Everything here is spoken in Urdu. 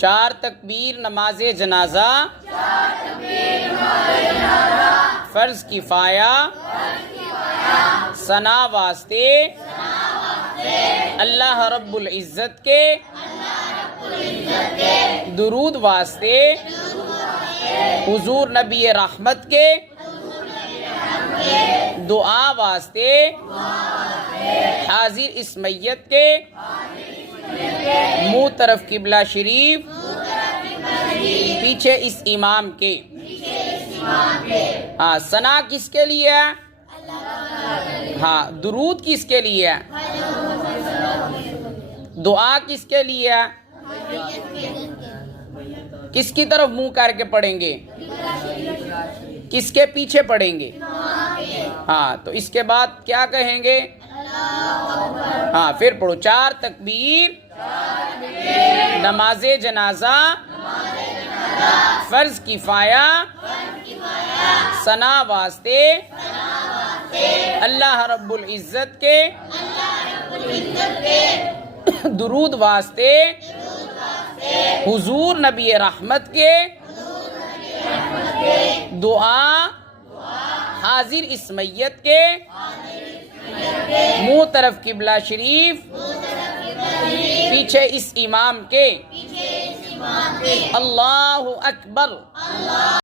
4 تکبیر نماز جنازہ فرض کفایہ ثنا واسطے اللہ رب العزت کے درود واسطے حضور نبی رحمت کے دعا واسطے حاضر اس میت کے منہ طرف قبلہ شریف پیچھے اس امام کے. ہاں ثنا کس کے لیے ہے؟ ہاں درود کس کے لیے ہے؟ دعا کس کے لیے ہے؟ کس کی طرف منہ کر کے پڑھیں گے؟ کس کے پیچھے پڑھیں گے؟ ہاں تو اس کے بعد کیا کہیں گے؟ ہاں پھر پڑھو 4 تکبیر نماز جنازہ فرض کفایہ ثنا واسطے اللہ رب العزت کے درود واسطے حضور نبی رحمت کے دعا حاضر اس میت کے منہ طرف قبلہ شریف پیچھے اس امام کے. اللہ اکبر.